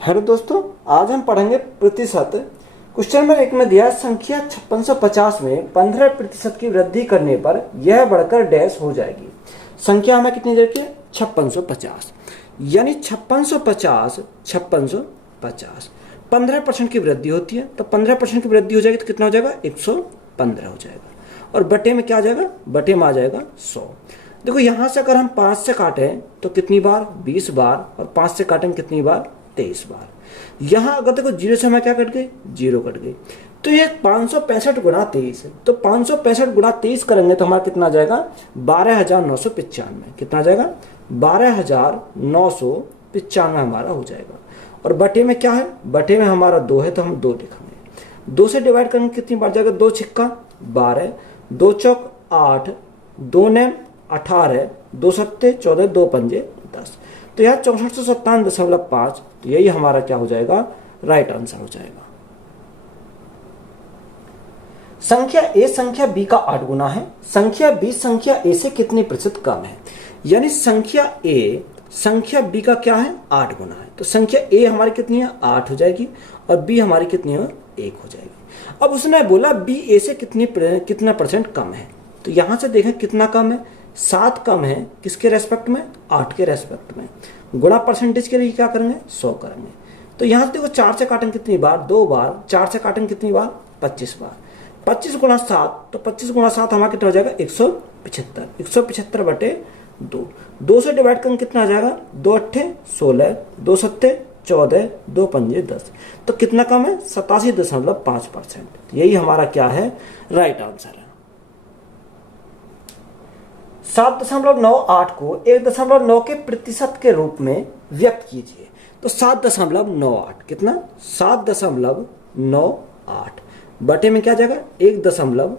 Hello दोस्तों, आज हम पढ़ेंगे प्रतिशत। क्वेश्चन नंबर 1 में दिया है, संख्या 5650 में 15% की वृद्धि करने पर यह बढ़कर डैश हो जाएगी। संख्या हमें कितनी दे रखी है? 5650, यानी 5650 15% की वृद्धि होती है, तो 15% की वृद्धि हो जाएगी तो कितना हो जाएगा? 115 हो जाएगा। और बटे में क्या आ जाएगा? बटे में आ जाएगा 100। देखो यहां से अगर हम 5 से काटें तो कितनी बार? 20 बार। और 5 से काटेंगे कितनी बार? 23 बार। यहां अगर देखो 0 से हमें क्या कट गई? 0 कट गई। तो ये 565 गुणा 23 है, तो 565 गुणा 23 करेंगे तो हमारा कितना आ जाएगा? 12,995। कितना आ जाएगा? 12,995 हमारा हो जाएगा। और बटे में क्या है? बटे में हमारा 2 है तो हम 2 लिखेंगे। 2 से डिवाइड करेंगे कितनी बार जाएगा? 2 छिक्का 12, 2 चौक 8, 2 नैम 18, 2 सत्ते 14, 2 पंजे 10। तो यहाँ 6457.5, तो यही हमारा क्या हो जाएगा? राइट आंसर हो जाएगा। संख्या ए संख्या बी का 8 गुना है। संख्या बी संख्या ए से कितनी प्रतिशत कम है? यानी संख्या ए संख्या बी का क्या है? 8 गुना है। तो संख्या ए हमारी कितनी है? 8 हो जाएगी। और बी हमारी कितनी है? 1 हो जाएगी। अब उसने बोला बी ए से कितना परसेंट कम है। तो यहां से देखें कितना कम है? 7 कम है। किसके रेस्पेक्ट में? 8 के रेस्पेक्ट में। गुणा परसेंटेज के लिए क्या करेंगे? 100 करेंगे। तो यहां से देखो 4 से काटेंगे कितनी बार? 2 बार। 4 से काटेंगे कितनी बार? 25 बार। 25 गुणा 7, तो 25 गुणा 7 हमारा कितना हो जाएगा? 175। 175 बटे 2। 2 से डिवाइड करेंगे कितना आ जाएगा? 2 अट्ठे 16, 2 सत्ते 14, 2 पंजे 10। तो कितना कम है? 87.5%। यही हमारा क्या है? राइट आंसर है। 7.98 को 1.9 के प्रतिशत के रूप में व्यक्त कीजिए। तो 7.98 कितना? 7.98 बटे में क्या जाएगा? 1.9।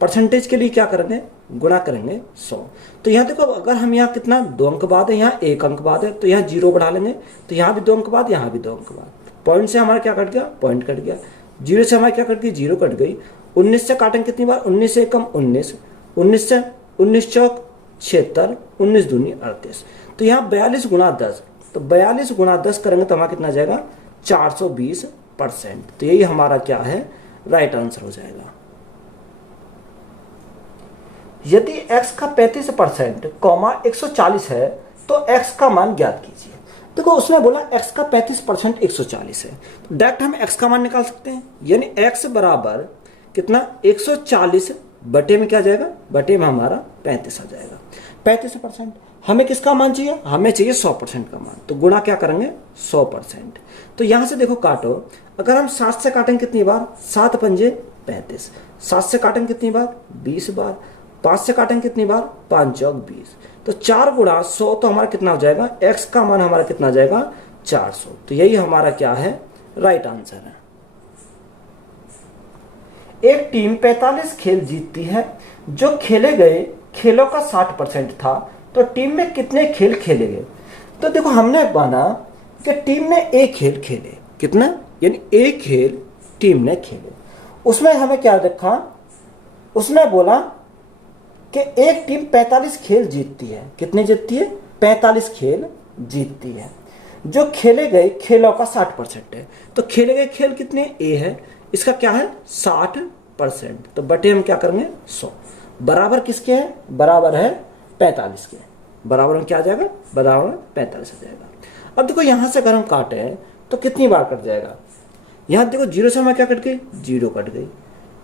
परसेंटेज के लिए क्या करेंगे? गुणा करेंगे 100। तो यहाँ देखो अगर हम यहाँ कितना 2 अंक बाद है, यहाँ 1 अंक बाद है, तो यहाँ 0 बढ़ा लेंगे। तो यहाँ भी 2 अंक बाद, यहाँ भी 2 अंक बाद। पॉइंट से हमारा क्या कट गया? पॉइंट कट गया। 0 से हमारी क्या कट गई? 0 कट गई। 19 से काटेंगे कितनी बार? 19 से कम 19, 19 से 19 चौक 76, 19 दूनी 38। तो यहाँ 42 गुणा 10, तो 42 गुणा 10 करेंगे तो हमारा कितना जाएगा? 420%। तो यही हमारा क्या है? राइट आंसर हो जाएगा। यदि x का 35% 140 है तो x का मान ज्ञात कीजिए। देखो उसने बोला x का 35% 140 है, तो डायरेक्ट हम x का मान निकाल सकते हैं। यानी x बराबर कितना? 140 बटे में क्या जाएगा? बटे में हमारा 35 आ जाएगा। 35% हमें किसका मान चाहिए? हमें चाहिए 100% का मान। तो गुणा क्या करेंगे? 100%। तो यहां से देखो काटो, अगर हम 7 से काटेंगे कितनी बार? 7 पंजे 35। 7 से काटेंगे कितनी बार? 20 बार। 5 से काटेंगे कितनी बार? 5 चौक 20। तो 4 गुणा 100 तो हमारा कितना हो जाएगा? x का मान हमारा कितना आ जाएगा? 400। तो यही हमारा क्या है? राइट आंसर है। एक टीम 45 खेल जीतती है। जो खेले गए खेलों का 60% था, तो टीम में कितने खेल खेले गए? तो देखो हमने माना कि टीम ने एक खेल खेले। कितना? यानी एक खेल टीम ने खेले। उसमें हमें क्या रखा? उसने बोला कि एक टीम 45 खेल जीतती है। कितने जीतती है? 45 खेल जीतती है। जो खेले गए खेलों का 60% है, तो खेले गए खेल कितने? ए है, इसका क्या है? 60%। तो बटे हम क्या करेंगे? 100। बराबर किसके है? बराबर है 45 के। बराबर में क्या आ जाएगा? बराबर 45 आ जाएगा। अब देखो यहां से अगर हम काटे तो कितनी बार कट जाएगा? यहां देखो 0 से हमें क्या कट गई? 0 कट गई।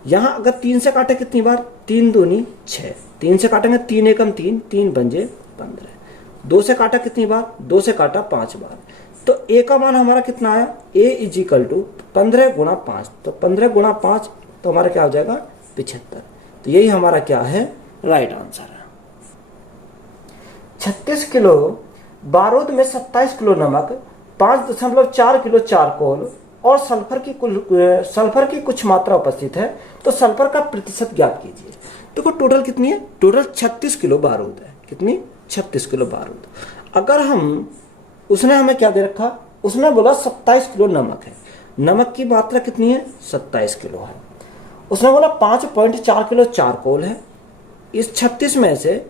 यहां अगर 3 से काटे कितनी बार? 3 दूनी 6। 3 से काटेंगे 3 एकम 3, 3 पंजे 15। 2 से काटा कितनी बार? 2 से काटा 5 बार। तो a का मान हमारा कितना आया? a = 15 गुणा 5। तो 15 गुणा 5 तो हमारा क्या हो जाएगा? 75। तो यही हमारा क्या है? राइट आंसर है। 36 किलो बारूद में 27 किलो नमक, 5.4 किलो चारकोल और सल्फर की कुछ मात्रा उपस्थित है, तो सल्फर का प्रतिशत ज्ञात कीजिए। देखो टोटल कितनी है? टोटल 36 किलो बारूद है। कितनी? 36 किलो बारूद। अगर हम उसने हमें क्या दे रखा? उसने बोला 27 किलो नमक है। नमक की मात्रा कितनी है? 27 किलो है। उसने बोला 5.4 किलो चारकोल है। इस 36 में से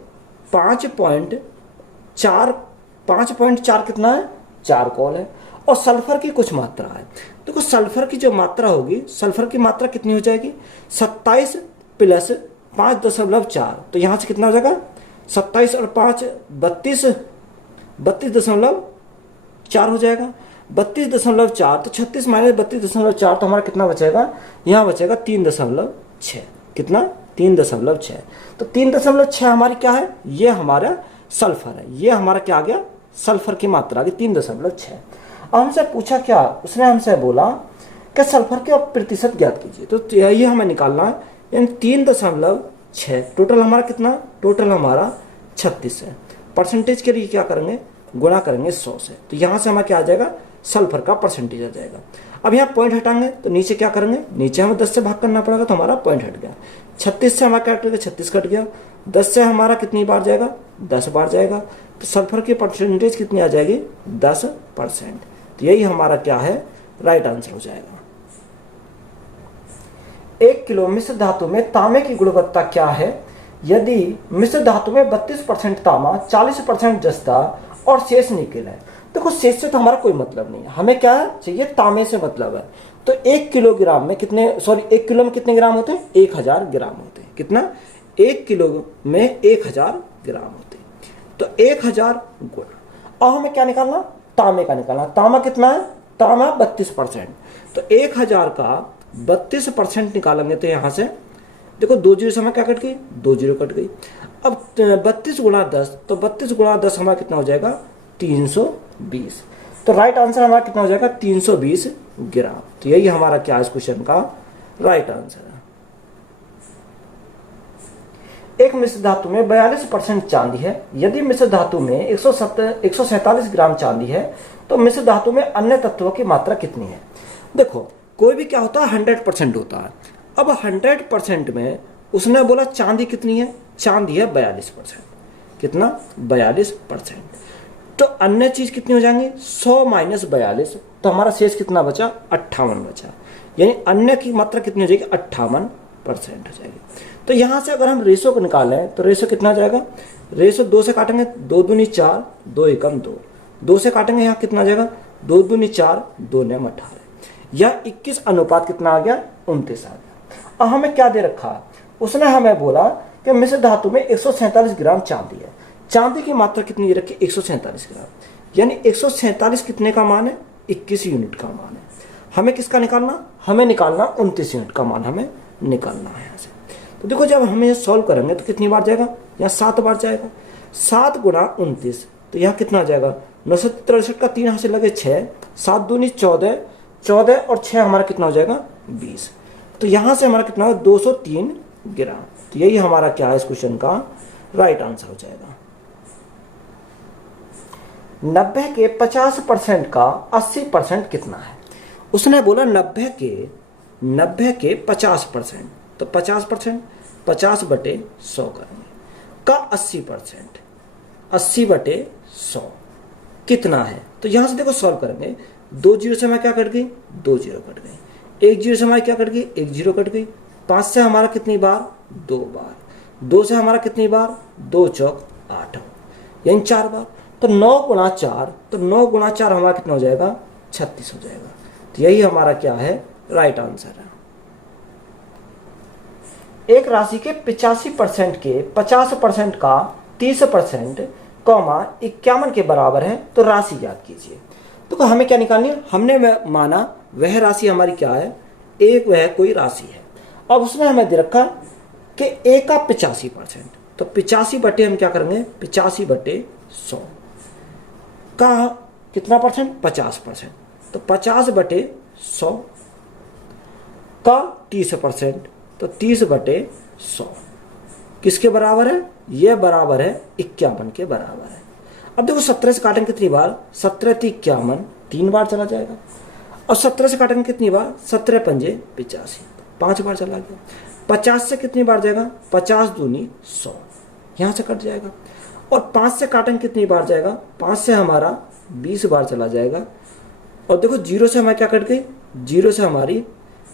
5.4 कितना है? चारकोल है। और सल्फर की कुछ मात्रा है। देखो सल्फर की जो मात्रा होगी, सल्फर की मात्रा कितनी हो जाएगी 27 प्लस 5.4, तो यहाँ से कितना हो जाएगा 27 और 5 32.4 हो जाएगा। 32.4 तो 36 माइनस 32.4 तो हमारा कितना बचेगा, यहाँ बचेगा 3.6। कितना 3.6। तो 3.6 हमारी क्या है, ये हमारा सल्फर है, ये हमारा क्या आ गया सल्फर की मात्रा आ गई 3.6। अब हमसे पूछा क्या, उसने हमसे बोला कि सल्फर के प्रतिशत ज्ञात कीजिए, तो ये हमें निकालना है। यानी 3.6 टोटल हमारा कितना, टोटल हमारा 36 है। परसेंटेज के लिए क्या करेंगे, गुणा करेंगे 100 से, तो यहाँ से हमारा क्या आ जाएगा सल्फर का परसेंटेज आ जाएगा। अब यहाँ पॉइंट हटाएंगे तो नीचे क्या करेंगे, नीचे हमें 10 से भाग करना पड़ेगा, तो हमारा पॉइंट हट गया। 36 से हमारा क्या कट गया, 36 कट गया। 10 से हमारा कितनी बार जाएगा, 10 बार जाएगा, तो सल्फर की परसेंटेज कितनी आ जाएगी 10%। तो यही हमारा क्या है राइट आंसर हो जाएगा। 1 किलो मिश्र धातु में तांबे की गुणवत्ता क्या है, यदि मिश्र धातु में 32% तांबा, 40% जस्ता और शेष निकेल है। देखो शेष से तो हमारा कोई मतलब नहीं है, हमें क्या चाहिए तांबे से मतलब है। तो 1 किलोग्राम में कितने, 1 किलो में कितने ग्राम होते हैं, 1000 ग्राम होते हैं। कितना, 1 किलो में 1000 ग्राम होते हैं। तो 1000 गुणा, और हमें क्या निकालना, तांबे का निकालना। तांबा कितना है, तांबा 32%, तो 1000 का 32% निकालेंगे तो यहाँ से देखो 2 जीरो से हमें क्या कट गई, 2 जीरो कट गई। अब 32 गुणा 10, तो 32 गुणा 10 हमारा कितना हो जाएगा 320। तो राइट आंसर हमारा कितना हो जाएगा 320 ग्राम। तो यही हमारा क्या इस क्वेश्चन का राइट आंसर है। एक मिश्र धातु में 42% चांदी है, यदि मिश्र धातु में 147 ग्राम चांदी है तो मिश्र धातु में अन्य तत्वों की मात्रा कितनी है। देखो कोई भी क्या होता है 100% होता है। अब 100% में उसने बोला चांदी कितनी है, चांदी है 42%। कितना, 42%। तो अन्य चीज कितनी हो जाएंगी 100 माइनस 42, तो हमारा शेष कितना बचा 58 बचा। यानी अन्य की मात्रा कितनी हो जाएगी 58% हो जाएगी। तो यहाँ से अगर हम रेशो को निकालें तो रेशो कितना जाएगा, रेशो 2 से काटेंगे 2 दूनी 4, 2 एकम 2, 2 से काटेंगे यहाँ कितना जाएगा 2 दूनी 4, 2 नेम 18। यह 21 अनुपात कितना आ गया 29 आ गया। अब हमें क्या दे रखा है, उसने हमें बोला कि मिश्र धातु में 147 ग्राम चांदी है, चांदी की मात्रा कितनी रखी 147 ग्राम, यानी 147 कितने का मान है 21 यूनिट का मान है। हमें किसका निकालना, हमें निकालना 29 यूनिट का मान हमें निकालना है यहाँ से। तो देखो जब हमें सॉल्व करेंगे तो कितनी बार जाएगा, यहाँ 7 बार जाएगा। 7 गुणा 29, तो यहाँ कितना जाएगा 963 का 3 यहाँ से लगे 6, 7 दूनी 14, 14 और 6 हमारा कितना हो जाएगा 20। तो यहाँ से हमारा कितना होगा 203 ग्राम। तो यही हमारा क्या है इस क्वेश्चन का राइट आंसर हो जाएगा। 90 के 50% का 80% कितना है। उसने बोला 90 के 50%, तो 50% 50 बटे 100 करेंगे का 80%, 80 बटे 100 कितना है। तो यहाँ से देखो सॉल्व करेंगे, 2 जीरो से हमारा क्या कट गई 2 जीरो कट गई, 1 जीरो से हमारी क्या कट गई 1 जीरो कट गई, 5 से हमारा कितनी बार 2 बार, 2 से हमारा कितनी बार 2 चौक 8 यानी 4 बार। तो 9 गुणा 4, तो 9 गुणा 4 हमारा कितना हो जाएगा 36 हो जाएगा। तो यही हमारा क्या है राइट आंसर है। एक राशि के 85% के 50% का 30% 51 के बराबर है, तो राशि याद कीजिए। तो हमें क्या निकालनी है, हमने माना वह राशि हमारी क्या है, एक वह कोई राशि है। अब उसने हमें दे रखा कि ए का 85%, तो 85 बटे हम क्या करेंगे 85 बटे 100 का कितना परसेंट 50%, तो 50 बटे 100 का 30%, तो 30 बटे 100 किसके बराबर है, यह बराबर है 51 के बराबर है। अब देखो 17 से काटेंगे कितनी बार, 17 × 51 3 बार चला जाएगा, और 17 से काटेंगे कितनी बार 17 × 5 = 85 5 बार चला गया। 50 से कितनी बार जाएगा 50 दूनी 100 यहाँ से कट जाएगा, और 5 से काटेंगे कितनी बार जाएगा 5 से हमारा 20 बार चला जाएगा। और देखो 0 से हमारी क्या कट गई, 0 से हमारी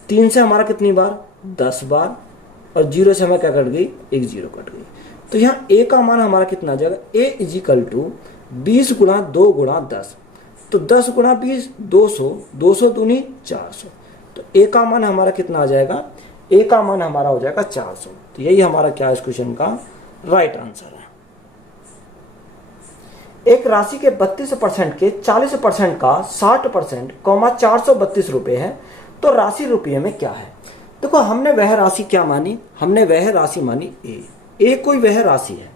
3 से हमारा कितनी बार 10 बार, और 0 से हमें क्या कट गई 1 0 कट गई। तो यहाँ a का मान हमारा कितना आ जाएगा, a = 20 × 2 × 10, तो 10 गुणा 20 200, 200 दूनी 400। तो ए का मान हमारा कितना आ जाएगा, ए का मान हमारा हो जाएगा 400। तो यही हमारा क्या है इस क्वेश्चन का राइट आंसर है। एक राशि के 32% के 40% का 60% 432 रुपए है, तो राशि रुपये में क्या है। देखो हमने वह राशि क्या मानी, हमने वह राशि मानी ए कोई वह राशि है।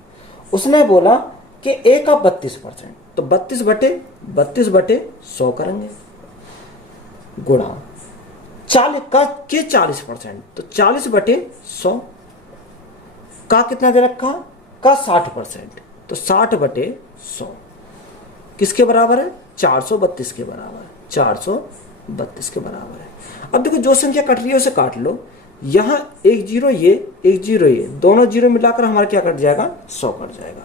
उसने बोला कि ए का 32%, तो 32 बटे 100 करेंगे, गुणा 40 का के 40%, तो 40 बटे 100 का कितना दे रखा का 60%, तो 60 बटे 100 किसके बराबर है, 432 के बराबर है, 432 के बराबर है। अब देखो जो संख्या कट रही है उसे काट लो, यहाँ एक जीरो ये दोनों जीरो मिलाकर हमारा क्या कट जाएगा, 100 कट जाएगा।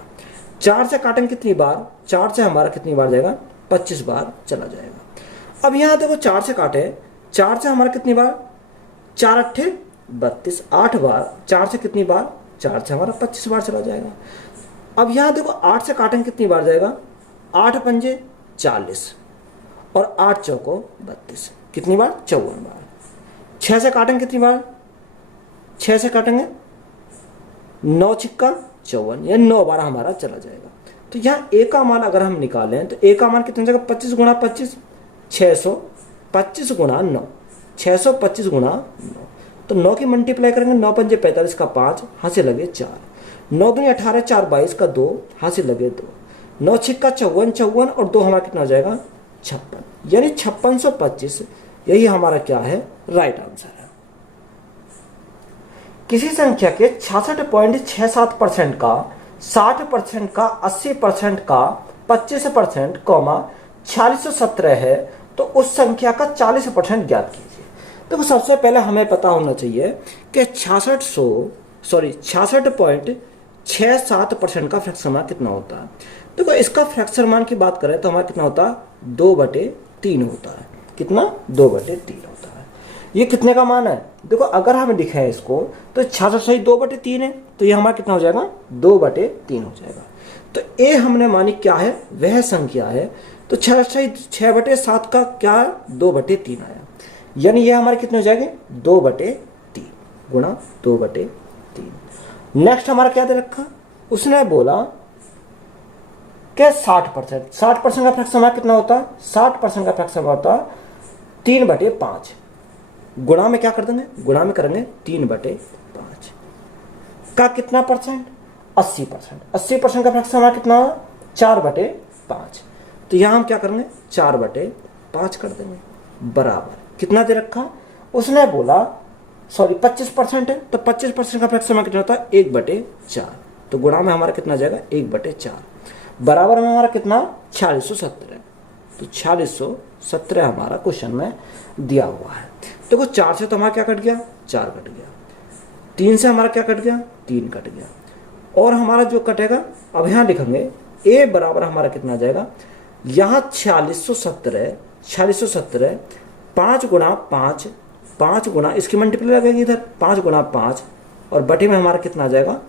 4 से काटेंगे कितनी बार, 4 से हमारा कितनी बार जाएगा, 25 बार चला जाएगा। अब यहाँ देखो 4 से काटे, 4 से हमारा कितनी बार, 4 अट्ठे 32, 8 बार, 4 से कितनी बार, 4 से हमारा 25 बार चला जाएगा। अब यहाँ देखो 8 से काटेंगे कितनी बार जाएगा, 8 पंजे 40 और 8 चौको 32, कितनी बार, 54 बार। 6 से काटेंगे कितनी बार, 6 से काटेंगे 9 छिक्का 54, या 9 बार हमारा चला जाएगा। तो यहाँ ए का मान अगर हम निकालें तो ए का मान कितना जाएगा, 25 गुणा 25 600, 25 गुणा 9 625 गुणा 9, तो 9 की मल्टीप्लाई करेंगे, 9 पंजे 45 का 5, हाथ से लगे 4, 9 दूनी 18 4 22 का 2, हाथ से लगे 2, 9 छिक्का 54 और 2 हमारा कितना हो जाएगा 56, यानी 5625। यही हमारा क्या है राइट आंसर है। किसी संख्या के 66.67% का 60% का 80% का 25% 4617 है, तो उस संख्या का 40% ज्ञात कीजिए। देखो सबसे पहले हमें पता होना चाहिए कि 66.67% का फ्रैक्शन मान कितना होता है। देखो इसका फ्रैक्शन मान की बात करें तो हमारा कितना होता है, 2/3 होता है। कितना, 2/3 होता है। ये कितने का मान है, देखो अगर हम लिखें इसको तो 66 2/3 है, तो ये हमारा कितना हो जाएगा, 2/3 हो जाएगा। तो ए हमने मानी क्या है, वह संख्या है, तो 6/7 का क्या 2/3 आया, यानी ये हमारे कितने हो जाएंगे 2/3 गुणा 2/3। नेक्स्ट हमारा क्या दे रखा, उसने बोला कि 60% का फ्रैक्शन हमारा कितना होता है, 60% का फ्रैक्शन होता है 3/5, गुणा में क्या कर देंगे, गुणा में करेंगे 3/5 का कितना परसेंट, 80%। 80% का फ्रैक्शन हमारा कितना है 4/5, तो यहाँ हम क्या करेंगे 4/5 कर देंगे, बराबर कितना दे रखा, उसने बोला 25% है, तो 25% का फ्रैक्शन हमारा कितना होता है 1/4, तो गुणा में हमारा कितना जाएगा 1/4, बराबर में हमारा कितना 4617, तो 4617 हमारा क्वेश्चन में दिया हुआ है। देखो 4 से तो हमारा क्या कट गया, 4 कट गया, 3 से हमारा क्या कट गया, 3 कट गया, और हमारा जो कटेगा अब यहाँ लिखेंगे ए बराबर हमारा कितना जाएगा, यहाँ 4617 5 गुणा 5 गुणा इसकी मल्टीप्लाई लगेगी इधर 5 गुणा 5 और बटे में हमारा कितना आ जाएगा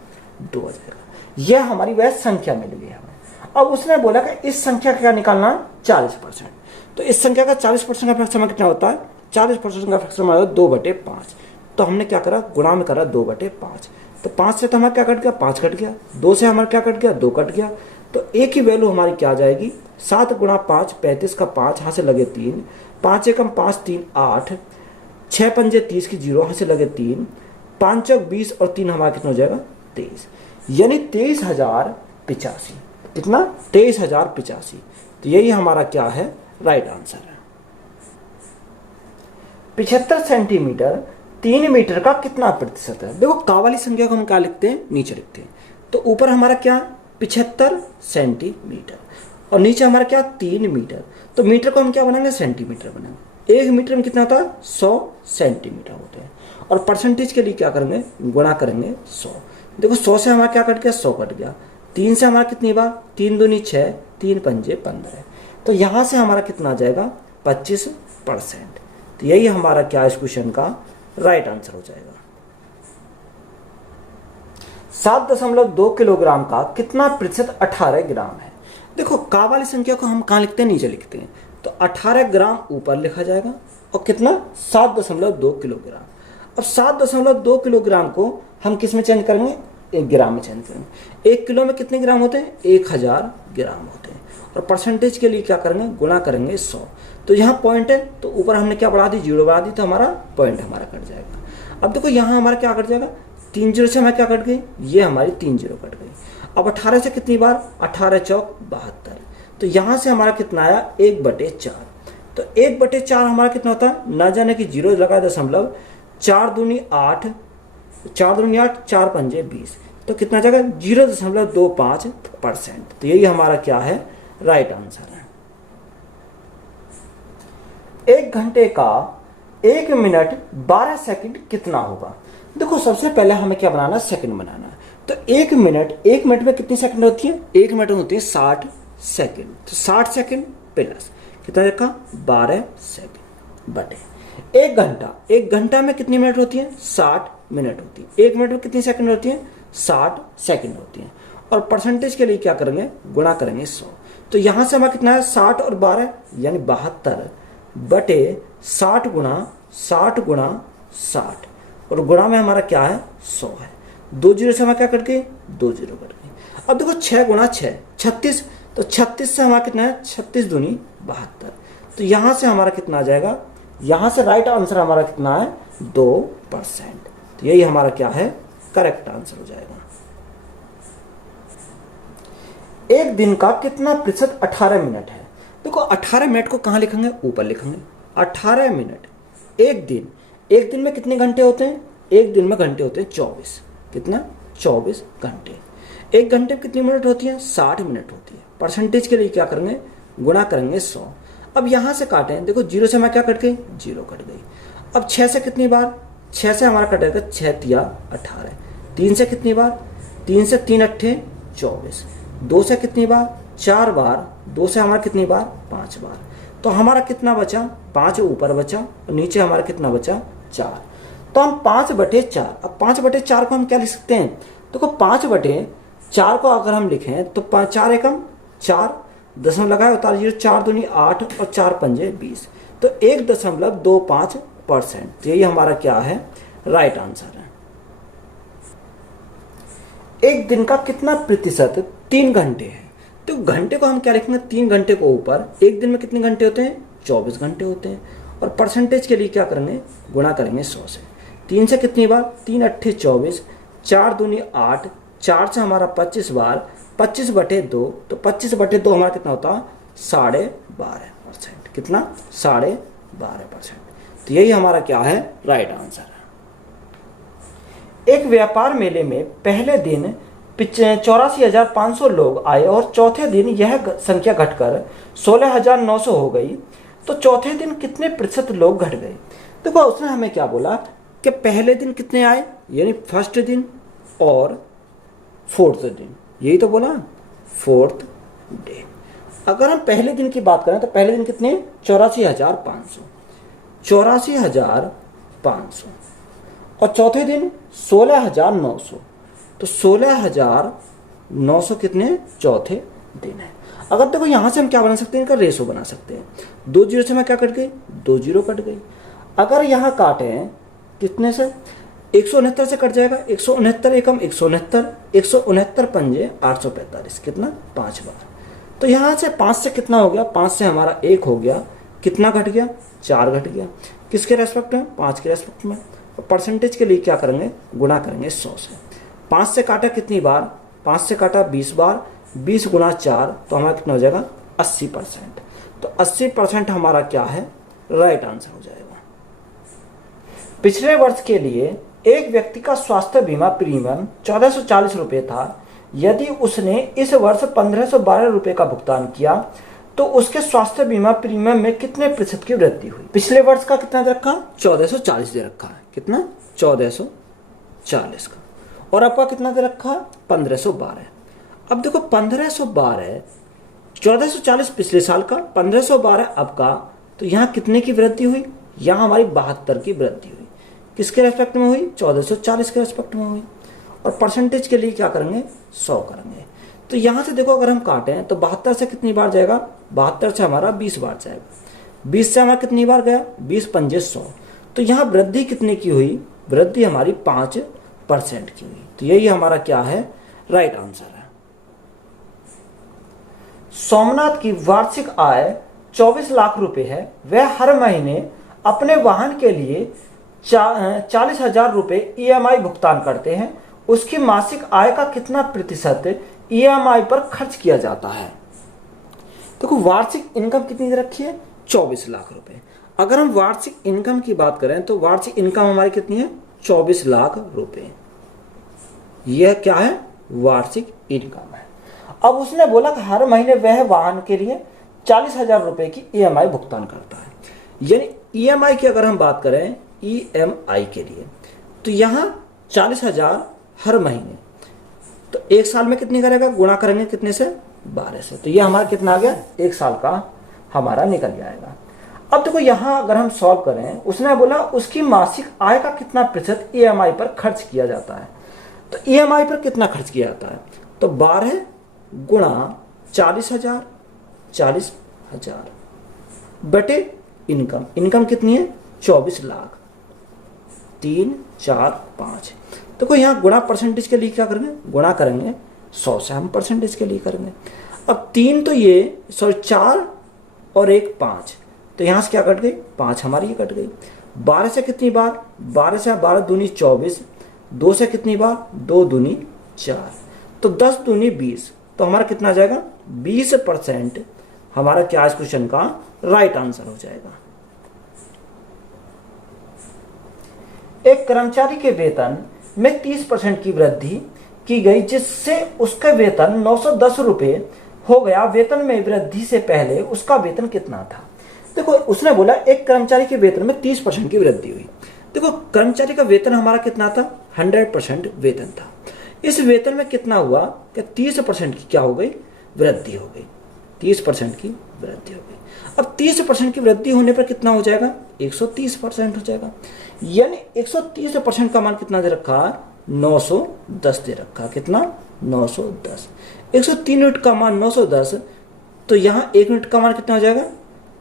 2 आ जाएगा। यह हमारी वह संख्या मिल गई हमें। अब उसने बोला कि इस संख्या का क्या निकालना है 40%, तो इस संख्या का 40% का फ्रैक्शन कितना होता है, 40% का फ्रैक्शन होता है 2/5, तो हमने क्या करा गुणा में करा 2/5, तो 5 से तो हमारा क्या कट गया 5 कट गया, 2 से हमारा क्या कट गया 2 कट गया, तो ए की वैल्यू हमारी क्या आ जाएगी 7 गुणा 5 35 का 5 यहाँ से लगे 3, 5 एकम 5 3 8, 6 पंजे 30 की 0 यहाँ से लगे 3, 5 चौक 20 और 3 हमारा कितना हो जाएगा 23, यानी 23,085, कितना 23,085, तो यही हमारा क्या है राइट आंसर है। 75 सेंटीमीटर 3 मीटर का कितना प्रतिशत है। देखो का वाली संख्या को हम क्या लिखते हैं नीचे लिखते हैं, तो ऊपर हमारा क्या 75 सेंटीमीटर और नीचे हमारा क्या 3 मीटर, तो मीटर को हम क्या बनाएंगे सेंटीमीटर बनाएंगे। 1 मीटर में कितना होता है 100 सेंटीमीटर होते हैं, और परसेंटेज के लिए क्या करेंगे गुणा करेंगे 100। देखो 100 से हमारा क्या कट गया 100 कट गया, 3 से हमारा कितनी बार 3 दूनी 6 3 पंजे 15, तो यहाँ से हमारा कितना आ जाएगा 25%, तो यही हमारा क्या इस क्वेश्चन का राइट आंसर हो जाएगा। 7.2 किलोग्राम का कितना प्रतिशत 18 ग्राम है। देखो का वाली संख्या को हम कहाँ लिखते हैं नीचे लिखते हैं, तो 18 ग्राम ऊपर लिखा जाएगा और कितना 7.2 किलोग्राम। अब 7.2 किलोग्राम को हम किस में चेंज करेंगे, 1 ग्राम में चेंज करेंगे। 1 किलो में कितने ग्राम होते हैं, 1000 ग्राम होते हैं। और परसेंटेज के लिए क्या करेंगे, गुणा करेंगे 100। तो यहाँ पॉइंट है तो ऊपर हमने क्या बढ़ा दी, 0 बढ़ा दी, तो हमारा पॉइंट हमारा कट जाएगा। अब देखो यहाँ हमारा क्या कट जाएगा, 3 0 से हमारी क्या कट गई, ये हमारी 3 0 कट गई। अब 18 से कितनी बार, 18 चौक 72। तो यहाँ से हमारा कितना आया, 1/4। तो 1/4 हमारा कितना होता है, ना जाने कि 0 लगा दशमलव, 4 दूनी 8, 4 दूनी 8, 4 पंजे 20। तो कितना जाएगा, 0.25%। तो यही हमारा क्या है, राइट आंसर है। 1 घंटे का 1 मिनट 12 सेकंड कितना होगा। देखो सबसे पहले हमें क्या बनाना है, सेकंड बनाना है। तो 1 मिनट में कितनी सेकंड होती है, 1 मिनट में होती है 60 सेकंड। तो 60 सेकंड प्लस कितना रखा, 12 सेकंड बटे 1 घंटा में कितनी मिनट होती है, 60 मिनट होती है। 1 मिनट में कितनी सेकंड होती है, 60 सेकंड होती है। और परसेंटेज के लिए क्या करेंगे, गुणा करेंगे 100। तो यहां से हमारा कितना है, 60 और 12 यानी 72 बटे 60 गुणा 60 और गुणा में हमारा क्या है, 100 है। 2 0 से हमारा क्या कट गई, 2 0 कट गई। अब देखो 6 गुणा 6 36। तो 36 से हमारा कितना है, 36 दूनी 72। तो यहां से हमारा कितना आ जाएगा, यहां से राइट आंसर हमारा कितना है, 2%। तो यही हमारा क्या है, करेक्ट आंसर हो जाएगा। एक दिन का कितना प्रतिशत 18 मिनट है। देखो 18 मिनट को कहां लिखेंगे, ऊपर लिखेंगे। 18 मिनट, एक दिन में कितने घंटे होते हैं, एक दिन में घंटे होते हैं 24। कितना, 24 घंटे। 1 घंटे में कितनी मिनट होती है, 60 मिनट होती है। परसेंटेज के लिए क्या करेंगे, गुणा करेंगे 100। अब यहां से काटें, देखो 0 से हमारा क्या कट गई, 0 कट गई। अब 6 से कितनी बार, 6 से हमारा कटेगा 6 तिया 18। 3 से कितनी बार, 3 से 3 अट्ठे 24। 2 से कितनी बार, 4 बार। 2 से हमारा कितनी बार, 5 बार। तो हमारा कितना बचा, 5 ऊपर बचा और नीचे हमारा कितना बचा, 4। तो हम 5/4, अब 5/4 को हम क्या लिख सकते हैं, देखो 5/4 को अगर हम लिखें तो 4 एकम 4, दशमलव लगाए उतार 0, 4 दूनी 8 और 4 पंजे 20। तो 1.25%। यही हमारा क्या है, राइट आंसर है। एक दिन का कितना प्रतिशत 3 घंटे है। तो घंटे को हम क्या लिखेंगे, 3 घंटे को ऊपर। एक दिन में कितने घंटे होते हैं, 24 घंटे होते हैं। और परसेंटेज के लिए क्या करेंगे, गुणा करेंगे 100 से। 3 से कितनी बार, 3 अट्ठे 24, 4 दूनी 8, 4 से हमारा 25 बार, 25/2। तो 25/2 हमारा कितना होता, 12.5%। कितना, 12.5%। तो यही हमारा क्या है, राइट आंसर है। एक व्यापार मेले में पहले दिन 84,500 लोग आए और चौथे दिन यह संख्या घटकर 16,900 हो गई। तो चौथे दिन कितने प्रतिशत लोग घट गए। देखो उसने हमें क्या बोला कि पहले दिन कितने आए, यानी फर्स्ट दिन और फोर्थ दिन, यही तो बोला, फोर्थ डे। अगर हम पहले दिन की बात करें तो पहले दिन कितने, 84,500, 84,500। और चौथे दिन 16,900। तो 16,900 कितने, चौथे दिन है। अगर देखो यहां से हम क्या बना सकते हैं, इनका रेशो बना सकते हैं। 2 0 से मैं क्या कट गई, 2 0 कट गई। अगर यहां काटे कितने से, 169 से कट जाएगा। 169 एकम 169, 169 पंजे 845। कितना, 5 बार। तो यहां से 5 से कितना हो गया, 5 से हमारा 1 हो गया। कितना घट गया, 4 घट गया। किसके रेस्पेक्ट में, 5 के रेस्पेक्ट में। परसेंटेज के लिए क्या करेंगे, गुणा करेंगे 100 से। 5 से काटा कितनी बार, 5 से काटा 20 बार, 20 गुणा 4, तो हमारा कितना हो जाएगा, 80%। तो 80% हमारा क्या है, राइट आंसर हो जाएगा। पिछले वर्ष के लिए एक व्यक्ति का स्वास्थ्य बीमा प्रीमियम 1440 रुपये था। यदि उसने इस वर्ष 1512 रुपये का भुगतान किया तो उसके स्वास्थ्य बीमा प्रीमियम में कितने प्रतिशत की वृद्धि हुई। पिछले वर्ष का कितना दे रखा, 1440 दे रखा है। कितना, 1440 का। और आपका कितना दे रखा, 1512। अब देखो 1512, 1440 पिछले साल का, 1512 अब का। तो यहाँ कितने की वृद्धि हुई, यहाँ हमारी 72 की वृद्धि हुई। किसके रेस्पेक्ट में हुई, 1440 के रेस्पेक्ट में हुई। और परसेंटेज के लिए क्या करेंगे, 100 करेंगे। तो यहाँ से देखो अगर हम काटें तो 72 से कितनी बार जाएगा, 72 से हमारा 20 बार जाएगा। 20 से हमारा कितनी बार गया, 20 पंजे 100। तो यहाँ वृद्धि कितने की हुई, वृद्धि हमारी 5% की हुई। तो यही हमारा क्या है, राइट आंसर है। सोमनाथ की वार्षिक आय 24 लाख रुपए है। वह हर महीने अपने वाहन के लिए 40,000 रुपए EMI भुगतान करते हैं। उसकी मासिक आय का कितना प्रतिशत EMI पर खर्च किया जाता है। देखो वार्षिक इनकम कितनी दे रखी है, 24 लाख रुपए। अगर हम वार्षिक इनकम की बात करें तो वार्षिक इनकम हमारी कितनी है, 24 लाख रुपए। यह क्या है, वार्षिक इनकम है। अब उसने बोला कि हर महीने वह वाहन के लिए 40,000 रुपए की EMI भुगतान करता है। यानी EMI की अगर हम बात करें, EMI के लिए, तो यहाँ 40,000 हर महीने, तो एक साल में कितनी करेगा, गुणा करेंगे कितने से, 12 से। तो ये हमारा कितना आ गया, एक साल का हमारा निकल जाएगा। अब देखो यहाँ अगर हम सॉल्व करें, उसने बोला उसकी मासिक आय का कितना प्रतिशत EMI पर खर्च किया जाता है। तो EMI पर कितना खर्च किया जाता है, तो 12 गुणा 40,000, 40,000 बटे इनकम, इनकम कितनी है, 24 लाख, 3, 4, 5। देखो यहाँ गुणा परसेंटेज के लिए क्या करेंगे, गुणा करेंगे 100 से, हम परसेंटेज के लिए करेंगे। अब 3 तो ये 4 और 1 5, तो यहाँ से क्या कट गई, 5 हमारी ये कट गई। 12 से कितनी बार, 12 से 12 दूनी 24, 2 से कितनी बार, 2 दूनी 4, तो 10 दूनी 20। तो हमारा कितना आ जाएगा, 20% हमारा क्या इस क्वेश्चन का राइट आंसर हो जाएगा। एक कर्मचारी के वेतन में 30% की वृद्धि की गई, जिससे उसका वेतन 910 रुपए हो गया। वेतन में वृद्धि से पहले उसका वेतन कितना था। देखो उसने बोला एक कर्मचारी के वेतन में 30% की वृद्धि हुई। देखो कर्मचारी का वेतन हमारा कितना था, 100% वेतन था। इस वेतन में कितना हुआ कि 30% की क्या हो गई, वृद्धि हो गई, 30% की वृद्धि हो गई। अब 30% की वृद्धि होने पर कितना हो जाएगा, 130% हो जाएगा। यानी 130% का मान कितना दे रखा है, 910 दे रखा। कितना, 910। 103 यूनिट का मान 910, तो यहाँ 1 यूनिट का मान कितना हो जाएगा,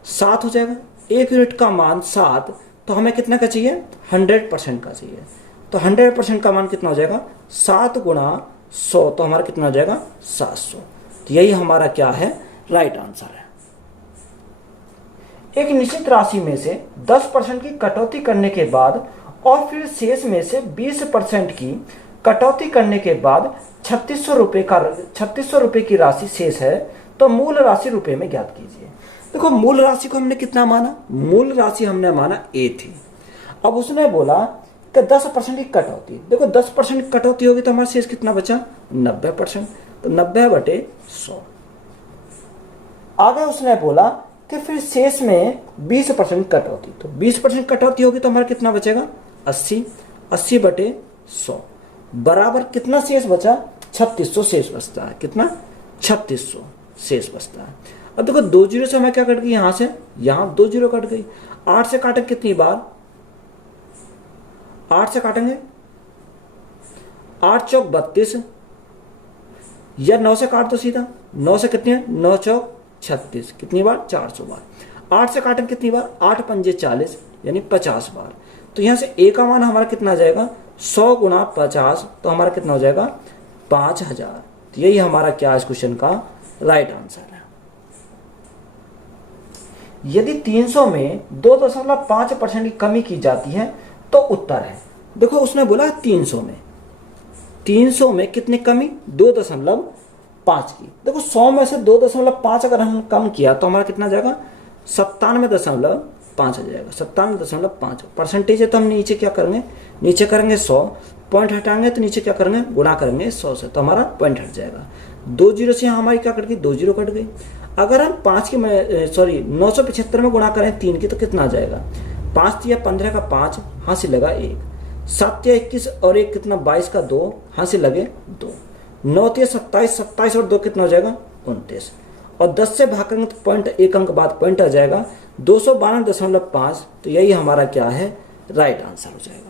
7 हो जाएगा। 1 यूनिट का मान 7, तो हमें कितना का चाहिए, 100% का चाहिए। तो 100% का मान कितना हो जाएगा, 7 गुणा 100, तो हमारा कितना हो जाएगा, 700। तो यही हमारा क्या है, राइट आंसर है। एक निश्चित राशि में से 10% की कटौती करने के बाद और फिर शेष में से 20% की कटौती करने के बाद 3600 रुपए की राशि शेष है, तो मूल राशि रुपए में ज्ञात कीजिए। देखो मूल राशि को हमने कितना माना, मूल राशि हमने माना A थी। अब उसने बोला कि 10% की कटौती। देखो 10% की कटौती होगी तो हमारा शेष कितना बचा, 90%, तो 90/100। आगे उसने बोला कि फिर शेष में 20% कटौती, तो 20% कटौती होगी तो हमारा कितना बचेगा, 80, 80/100 बराबर कितना शेष बचा, 3600 शेष बचता है। कितना, 3600 शेष बचता है। अब देखो 2 जीरो से हमें क्या कट गई, यहां से यहां 2 जीरो कट गई। 8 से काटेंगे कितनी बार, 8 से काटेंगे 8 चौक 32, या 9 से काट दो सीधा, 9 से कितनी है, 9 चौक 36, कितनी बार, 400 बार। 8 से काटेंगे कितनी बार, 8 पंजे 40, यानी 50 बार। तो यहां से A का मान हमारा कितना आ जाएगा, 100 गुणा 50, तो हमारा कितना हो जाएगा, 5000। तो यही हमारा क्या इस क्वेश्चन का राइट आंसर है। यदि 300 में 2.5% की कमी की जाती है तो उत्तर है। देखो उसने बोला 300 में कितनी कमी, 2.5 की। देखो 100 में से 2.5 अगर हम कम किया तो हमारा कितना जाएगा, 97.5 आ जाएगा। 97.5 परसेंटेज है, तो हम नीचे क्या करेंगे, नीचे करेंगे 100, पॉइंट हटाएंगे तो नीचे क्या करेंगे, गुणा करेंगे 100 से, तो हमारा पॉइंट हट जाएगा। 2 जीरो से यहाँ हमारी क्या कट गई, 2 जीरो कट गई। अगर हम 975 में गुणा करें 3 की तो कितना आ जाएगा, 5 या 15 का 5, हासिल लगा 1, 7 या 21 और 1 कितना, 22 का 2, हासिल लगे 2, 9 या 27, 27 और 2 कितना हो जाएगा, 29, और 10 से भाग करेंगे तो पॉइंट 1 अंक बाद पॉइंट आ जाएगा 212.5। तो यही हमारा क्या है, राइट आंसर हो जाएगा।